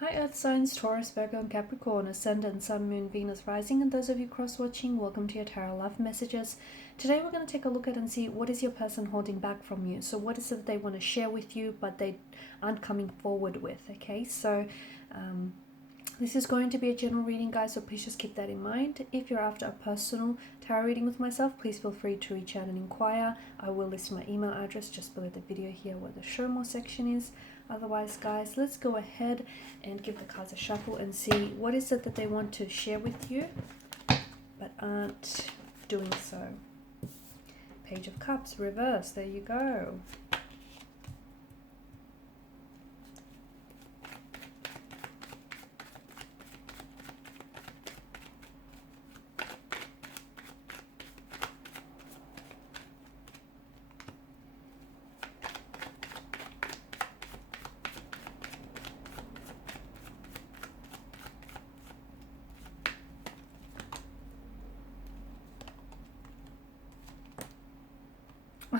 Hi Earth signs, Taurus, Virgo and Capricorn, Ascendant, Sun, Moon, Venus, Rising, and those of you cross-watching, welcome to your Tarot Love Messages. Today we're going to take a look at and see what is your person holding back from you. So what is it they want to share with you but they aren't coming forward with, okay? So this is going to be a general reading, guys, so please just keep that in mind. If you're after a personal tarot reading with myself, please feel free to reach out and inquire. I will list my email address just below the video here where the show more section is. Otherwise, guys, let's go ahead and give the cards a shuffle and see what is it that they want to share with you but aren't doing so. Page of Cups, reverse, there you go.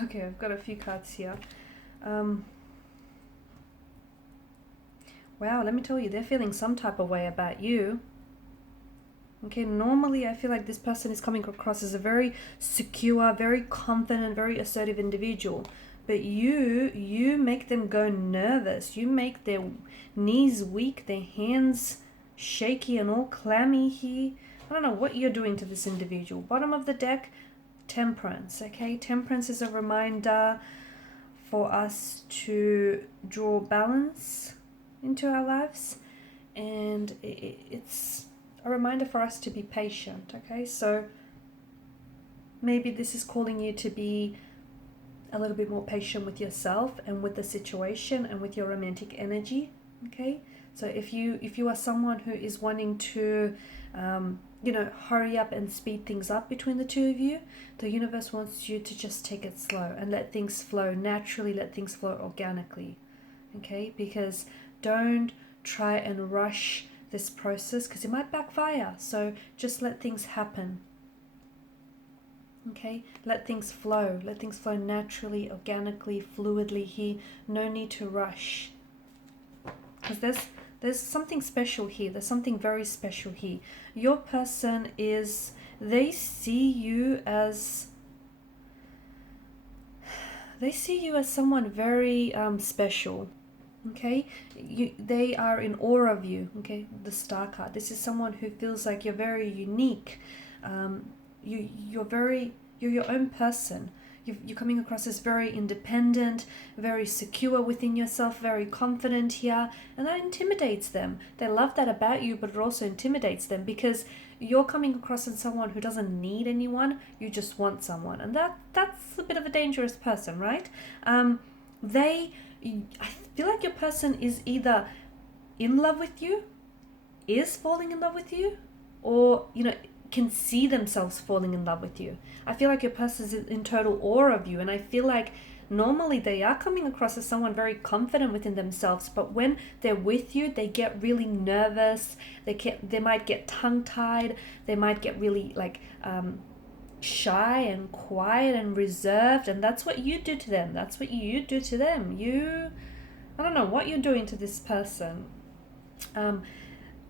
Okay, I've got a few cards here. Wow, let me tell you, they're feeling some type of way about you. Okay, normally I feel like this person is coming across as a very secure, very confident, very assertive individual. But you make them go nervous. You make their knees weak, their hands shaky and all clammy here. I don't know what you're doing to this individual. Bottom of the deck, Temperance, okay? Temperance is a reminder for us to draw balance into our lives, and it's a reminder for us to be patient, okay? So maybe this is calling you to be a little bit more patient with yourself and with the situation and with your romantic energy, okay? So if you are someone who is wanting to hurry up and speed things up between the two of you, the universe wants you to just take it slow and let things flow naturally, let things flow organically, okay? Because don't try and rush this process because it might backfire. So just let things happen, okay? Let things flow naturally, organically, fluidly here. No need to rush, because there's something special here. There's something very special here. Your person is, they see you as someone very special, okay? They are in awe of you, okay? The Star card. This is someone who feels like you're very unique. You're your own person. You're coming across as very independent, very secure within yourself, very confident here, and that intimidates them. They love that about you, but it also intimidates them because you're coming across as someone who doesn't need anyone. You just want someone, and that's a bit of a dangerous person, right? I feel like your person is either in love with you, is falling in love with you, or can see themselves falling in love with you. I feel like your person is in total awe of you, and I feel like normally they are coming across as someone very confident within themselves, but when they're with you, they get really nervous. They might get tongue-tied. They might get really shy and quiet and reserved, and that's what you do to them. That's what you do to them. I don't know what you're doing to this person.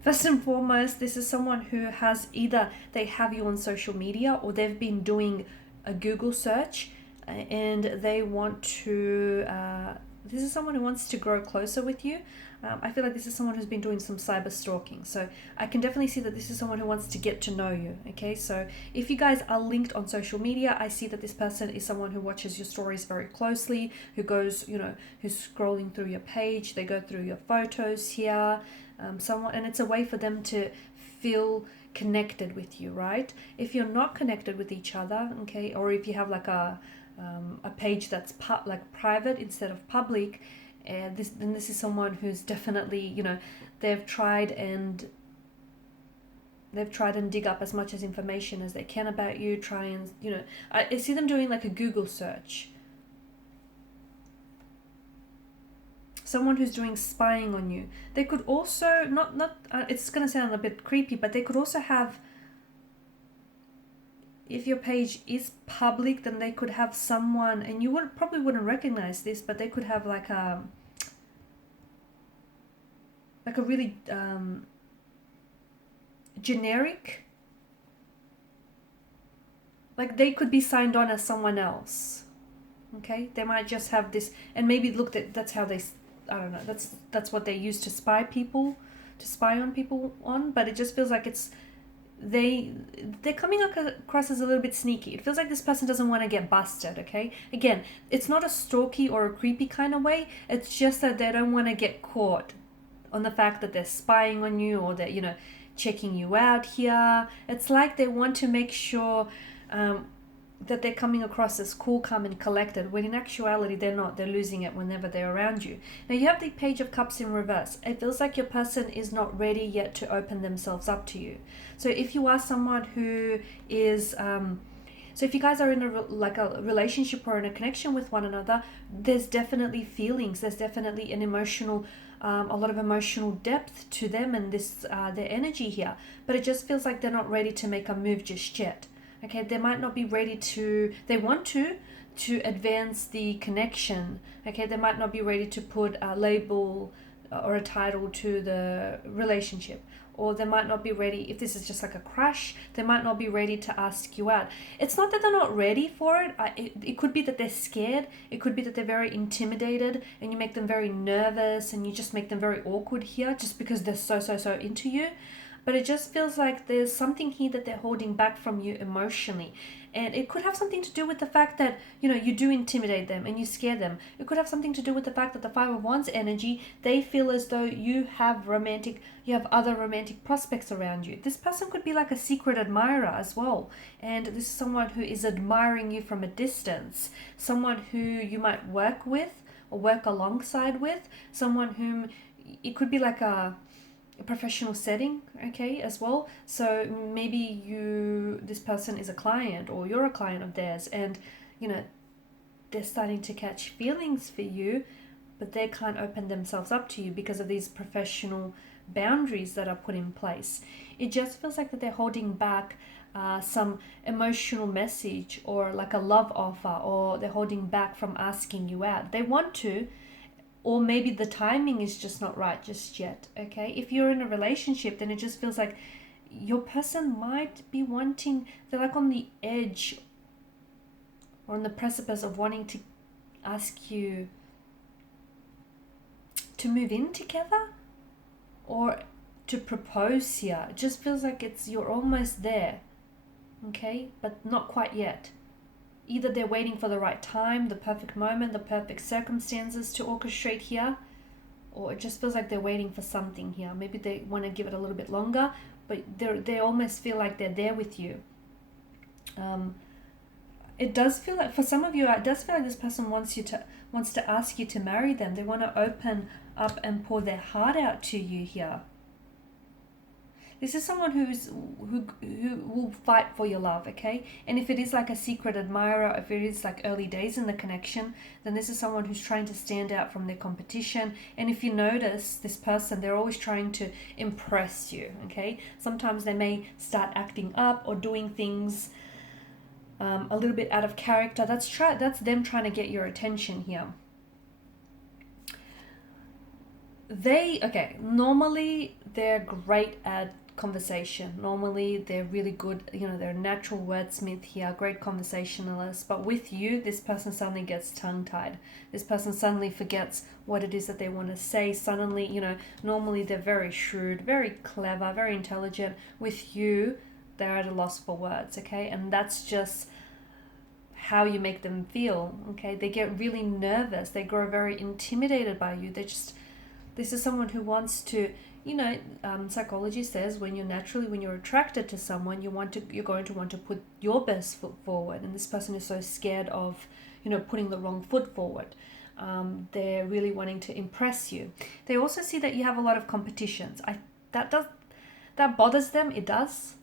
First and foremost, this is someone who has either they have you on social media or they've been doing a Google search and they want to, this is someone who wants to grow closer with you. I feel like this is someone who's been doing some cyber stalking. So I can definitely see that this is someone who wants to get to know you, okay? So if you guys are linked on social media, I see that this person is someone who watches your stories very closely, who goes, who's scrolling through your page, they go through your photos here, and it's a way for them to feel connected with you, right? If you're not connected with each other, okay, or if you have like a page that's private instead of public, this is someone who's definitely, they've tried and dig up as much as information as they can about you, try and, I see them doing like a Google search. Someone who's doing spying on you. They could also, it's going to sound a bit creepy, but they could also have, if your page is public, then they could have someone, and you probably wouldn't recognize this, but they could have like a like a really generic, like they could be signed on as someone else. Okay, they might just have this, and maybe look, that's how they, I don't know, that's what they use to spy on people on. But it just feels like it's they're coming across as a little bit sneaky. It feels like this person doesn't want to get busted. Okay, again, it's not a stalky or a creepy kind of way. It's just that they don't want to get caught on the fact that they're spying on you, or that, you know, checking you out here. It's like they want to make sure that they're coming across as cool, calm, and collected, when in actuality they're not. They're losing it whenever they're around you. Now you have the Page of Cups in reverse. It feels like your person is not ready yet to open themselves up to you. So if you are someone who is so if you guys are in a relationship or in a connection with one another, there's definitely feelings, there's definitely an emotional a lot of emotional depth to them and this their energy here. But it just feels like they're not ready to make a move just yet. Okay, they might not be ready to, they want to advance the connection. Okay, they might not be ready to put a label or a title to the relationship. Or they might not be ready, if this is just like a crush, they might not be ready to ask you out. It's not that they're not ready for it. It could be that they're scared. It could be that they're very intimidated and you make them very nervous and you just make them very awkward here just because they're so into you. But it just feels like there's something here that they're holding back from you emotionally. And it could have something to do with the fact that, you know, you do intimidate them and you scare them. It could have something to do with the fact that the Five of Wands energy, they feel as though you have other romantic prospects around you. This person could be like a secret admirer as well. And this is someone who is admiring you from a distance. Someone who you might work with or work alongside with. Someone whom, it could be like a professional setting, okay, as well. So maybe this person is a client or you're a client of theirs, and you know, they're starting to catch feelings for you, but they can't open themselves up to you because of these professional boundaries that are put in place. It just feels like that they're holding back some emotional message or like a love offer, or they're holding back from asking you out. They want to, or maybe the timing is just not right just yet. Okay, if you're in a relationship, then it just feels like your person might be wanting, they're like on the edge or on the precipice of wanting to ask you to move in together or to propose here. It just feels like you're almost there, okay, but not quite yet. Either they're waiting for the right time, the perfect moment, the perfect circumstances to orchestrate here, or it just feels like they're waiting for something here. Maybe they want to give it a little bit longer, but they almost feel like they're there with you. It does feel like, for some of you, it does feel like this person wants to ask you to marry them. They want to open up and pour their heart out to you here. This is someone who will fight for your love, okay? And if it is like a secret admirer, if it is like early days in the connection, then this is someone who's trying to stand out from their competition. And if you notice this person, they're always trying to impress you, okay? Sometimes they may start acting up or doing things a little bit out of character. That's them trying to get your attention here. Normally they're great at conversation. Normally they're really good, you know, they're a natural wordsmith here, great conversationalist. But with you, this person suddenly gets tongue-tied. This person suddenly forgets what it is that they want to say. Suddenly, you know, normally they're very shrewd, very clever, very intelligent. With you, they're at a loss for words, okay? And that's just how you make them feel, okay? They get really nervous. They grow very intimidated by you. This is someone who wants to, you know, psychology says when you're attracted to someone, you're going to want to put your best foot forward. And this person is so scared of, you know, putting the wrong foot forward. They're really wanting to impress you. They also see that you have a lot of competitions. That bothers them. It does.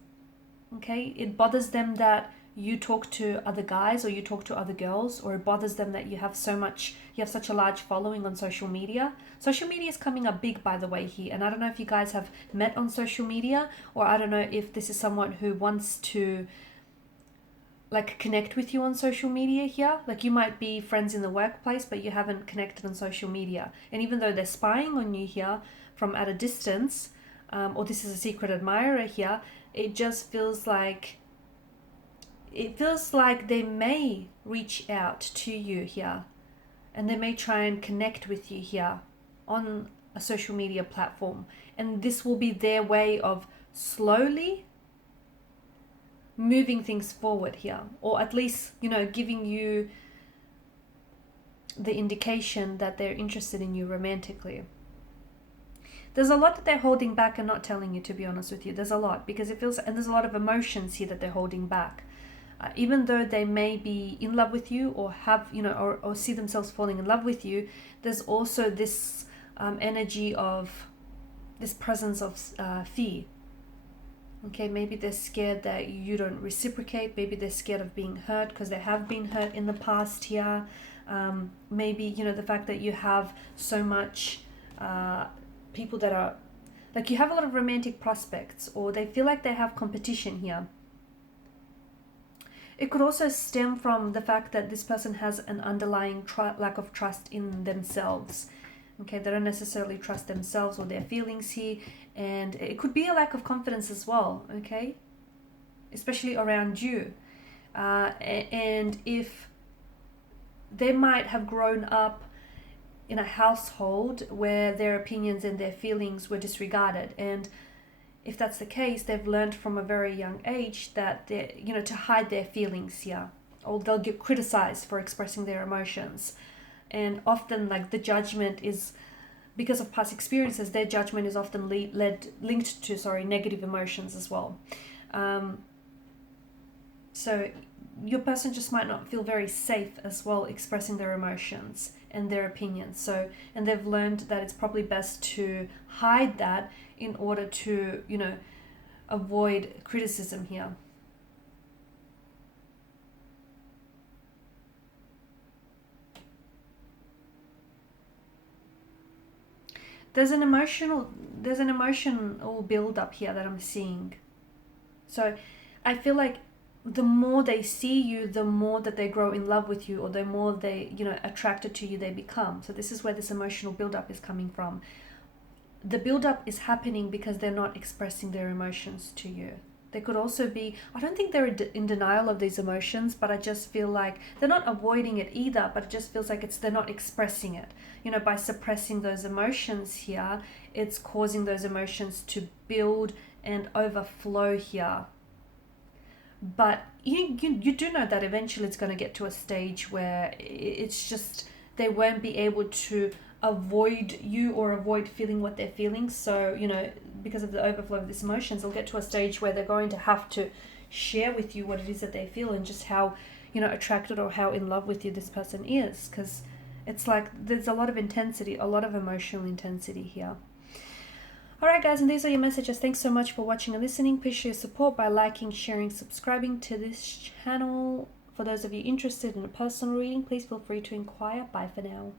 Okay, it bothers them that you talk to other guys or you talk to other girls, or it bothers them that you have such a large following on social media. Social media is coming up big, by the way, here. And I don't know if you guys have met on social media, or I don't know if this is someone who wants to like connect with you on social media here. Like you might be friends in the workplace, but you haven't connected on social media. And even though they're spying on you here, from at a distance, or this is a secret admirer here, it just feels like they may reach out to you here, and they may try and connect with you here on a social media platform, and this will be their way of slowly moving things forward here, or at least, you know, giving you the indication that they're interested in you romantically. There's a lot that they're holding back and not telling you, to be honest with you. There's a lot, because it feels, and there's a lot of emotions here that they're holding back. Even though they may be in love with you, or have, you know, or see themselves falling in love with you, there's also this energy of this presence of fear. Okay, maybe they're scared that you don't reciprocate. Maybe they're scared of being hurt because they have been hurt in the past here. Maybe, you know, the fact that you have so much people that are, like, you have a lot of romantic prospects, or they feel like they have competition here. It could also stem from the fact that this person has an underlying lack of trust in themselves. Okay, they don't necessarily trust themselves or their feelings here, and it could be a lack of confidence as well, okay? Especially around you. And if they might have grown up in a household where their opinions and their feelings were disregarded, and if that's the case, they've learned from a very young age that they're, you know, to hide their feelings here, or they'll get criticized for expressing their emotions. And often, like, the judgment is, because of past experiences, their judgment is often linked to negative emotions as well. So your person just might not feel very safe as well expressing their emotions and their opinions. So, and they've learned that it's probably best to hide that in order to, you know, avoid criticism here. There's an emotional build up here that I'm seeing. So I feel like the more they see you, the more that they grow in love with you, or the more they, you know, attracted to you they become. So this is where this emotional build-up is coming from. The build-up is happening because they're not expressing their emotions to you. They could also be, I don't think they're in denial of these emotions, but I just feel like they're not avoiding it either, but it just feels like they're not expressing it. You know, by suppressing those emotions here, it's causing those emotions to build and overflow here. But you do know that eventually it's going to get to a stage where it's just, they won't be able to avoid you or avoid feeling what they're feeling. So, you know, because of the overflow of these emotions, they'll get to a stage where they're going to have to share with you what it is that they feel, and just how, you know, attracted or how in love with you this person is. Because it's like there's a lot of intensity, a lot of emotional intensity here. Alright guys, and these are your messages. Thanks so much for watching and listening. Please show your support by liking, sharing, subscribing to this channel. For those of you interested in a personal reading, please feel free to inquire. Bye for now.